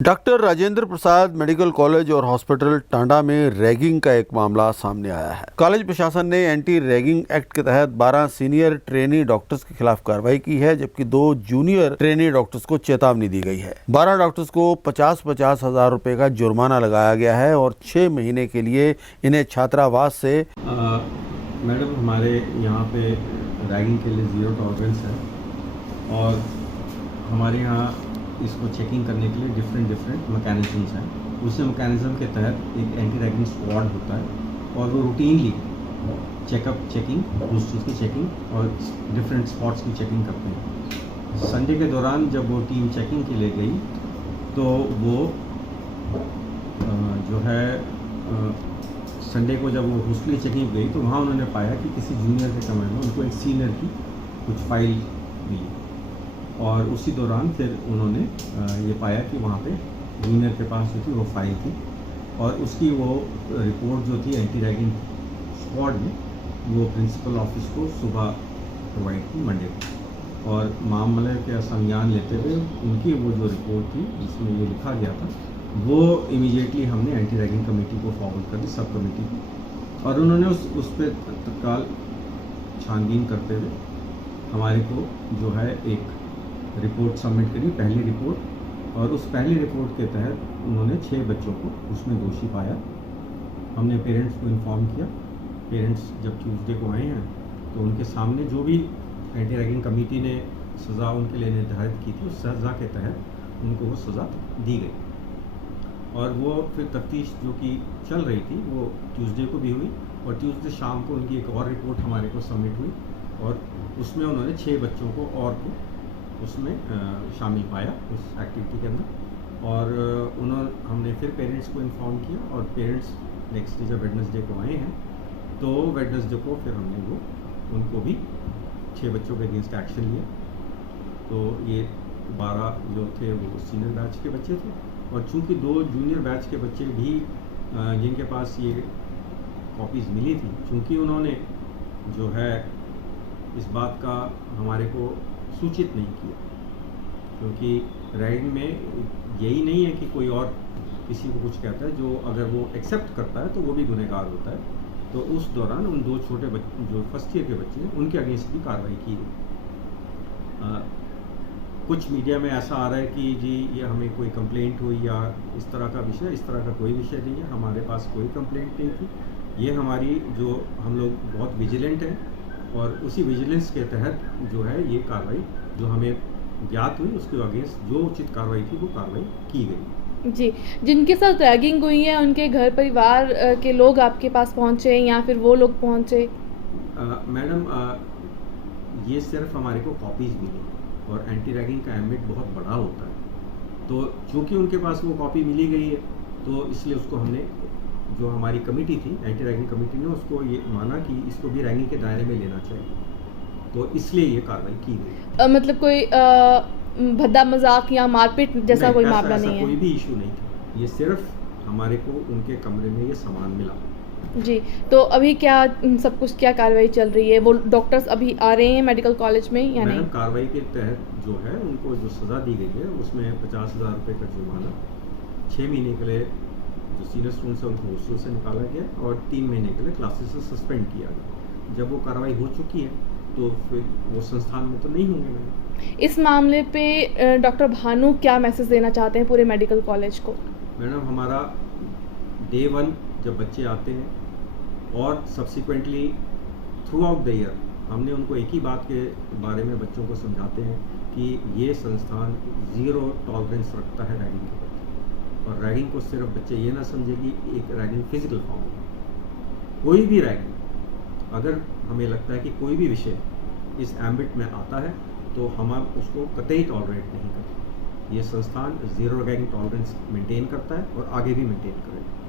Doctor Rajendra Prasad medical college और hospital Tanda में ragging का एक मामला सामने आया है। कॉलेज प्रशासन ने एंटी रैगिंग एक्ट के तहत 12 सीनियर ट्रेनी डॉक्टर्स के खिलाफ कार्रवाई की है, जबकि 2 जूनियर ट्रेनी डॉक्टर्स को चेतावनी दी गई है। 12 डॉक्टर्स को 50-50 हजार रुपए का जुर्माना लगाया गया है और 6 महीने के लिए इन्हें छात्रावास से मैडम, हमारे यहाँ पे रैगिंग के लिए ज़ीरो टॉलरेंस है और हमारे यहाँ इसको चेकिंग करने के लिए डिफरेंट मैकेनिज़म्स हैं। उसी मैकेनिज़्म के तहत एक एंटी रैगिंग स्क्वाड होता है और वो रूटीनली चेकिंग, बूस्टर्स की चेकिंग और डिफरेंट स्पॉट्स की चेकिंग करते हैं। संडे के दौरान जब वो टीम चेकिंग के लिए गई तो वो जो है संडे को जब वो हॉस्टल की चेकिंग गई तो वहाँ उन्होंने पाया कि किसी जूनियर के कमरे में उनको एक सीनियर की कुछ फाइल मिली और उसी दौरान फिर उन्होंने ये पाया कि वहाँ पे जूनियर के पास जो थी वो फाइल थी और उसकी वो रिपोर्ट जो थी एंटी रैगिंग स्क्वाड ने वो प्रिंसिपल ऑफिस को सुबह प्रोवाइड की मंडे को। और मामले का संज्ञान लेते हुए उनकी वो जो रिपोर्ट थी जिसमें ये लिखा गया था वो इमीडिएटली हमने एंटी रैगिंग कमेटी को फॉरवर्ड कर दी, सब कमेटी को, और उन्होंने उस पर तत्काल छानबीन करते हुए हमारे को जो है एक रिपोर्ट सबमिट करी, पहली रिपोर्ट। और उस पहली रिपोर्ट के तहत उन्होंने 6 बच्चों को उसमें दोषी पाया। हमने पेरेंट्स को इन्फॉर्म किया। पेरेंट्स जब ट्यूसडे को आए हैं तो उनके सामने जो भी एंटी रैगिंग कमेटी ने सज़ा उनके लिए निर्धारित की थी उस सज़ा के तहत उनको वो सज़ा दी गई। और वो फिर तफ्तीश जो कि चल रही थी वो ट्यूसडे को भी हुई और ट्यूसडे शाम को उनकी एक और रिपोर्ट हमारे को सबमिट हुई और उसमें उन्होंने 6 बच्चों को और को उसमें शामिल पाया उस एक्टिविटी के अंदर। और हमने फिर पेरेंट्स को इन्फॉर्म किया और पेरेंट्स नेक्स्ट डे जब वेडनेसडे को आए हैं तो वेडनेसडे को फिर हमने वो उनको भी 6 बच्चों के अगेंस्ट एक्शन लिया। तो ये 12 जो थे वो सीनियर बैच के बच्चे थे और चूँकि 2 जूनियर बैच के बच्चे भी जिनके पास ये कॉपीज़ मिली थी, चूँकि उन्होंने जो है इस बात का हमारे को सूचित नहीं किया, क्योंकि रैगिंग में यही नहीं है कि कोई और किसी को कुछ कहता है, जो अगर वो एक्सेप्ट करता है तो वो भी गुनहगार होता है। तो उस दौरान उन 2 छोटे बच्चे जो फर्स्ट ईयर के बच्चे हैं उनके अगेंस्ट भी कार्रवाई की गई। कुछ मीडिया में ऐसा आ रहा है कि जी ये हमें कोई कंप्लेंट हुई या इस तरह का विषय, इस तरह का कोई विषय नहीं है। हमारे पास कोई कंप्लेंट नहीं थी। ये हमारी जो हम लोग बहुत विजिलेंट हैं और उसी विजिलेंस के तहत जो है ये कार्रवाई जो हमें ज्ञात हुई उसके अगेंस्ट जो उचित कार्रवाई थी वो कार्रवाई की गई। जी, जिनके साथ रैगिंग हुई है उनके घर परिवार के लोग आपके पास पहुंचे या फिर वो लोग पहुंचे? मैडम, ये सिर्फ हमारे को कॉपीज़ मिली और एंटी रैगिंग का एम्बिट बहुत बड़ा होता है। तो चूँकि उनके पास वो कॉपी मिली गई है तो इसलिए उसको हमने, जो हमारी कमेटी थी एंटी रैगिंग कमेटी ने, उसको ये माना कि इसको भी रैगिंग के दायरे में लेना चाहिए, तो इसलिए ये कार्रवाई की गई। मतलब कोई भद्दा मजाक या मारपीट जैसा कोई मामला नहीं है? कोई भी इशू नहीं था। ये सिर्फ हमारे को उनके कमरे में ये सामान मिला। जी, तो अभी क्या सब कुछ क्या कार्रवाई चल रही है? वो डॉक्टर्स अभी आ रहे हैं मेडिकल कॉलेज में या नहीं? कार्रवाई के तहत जो है उनको जो सज़ा दी गई है उसमें 50,000 रुपये का जुर्माना, 6 महीने के लिए जो सीनियर स्टूडेंट्स हैं उनको हॉस्टल से निकाला गया और 3 महीने के लिए क्लासेस से सस्पेंड किया गया। जब वो कार्रवाई हो चुकी है तो फिर वो संस्थान में तो नहीं होंगे। मैडम, इस मामले पे डॉक्टर भानु क्या मैसेज देना चाहते हैं पूरे मेडिकल कॉलेज को? मैडम, हमारा डे 1 जब बच्चे आते हैं और subsequently through out the year हमने उनको एक ही बात के बारे में बच्चों को समझाते हैं कि ये संस्थान ज़ीरो टॉलरेंस रखता है रैगिंग के प्रति। और रैगिंग को सिर्फ बच्चे ये ना समझे कि एक रैगिंग फिजिकल फॉर्म है। कोई भी रैगिंग, अगर हमें लगता है कि कोई भी विषय इस एम्बिट में आता है तो हम उसको कतई टॉलरेट नहीं करते। ये संस्थान ज़ीरो रैगिंग टॉलरेंस मेंटेन करता है और आगे भी मेंटेन करेगा।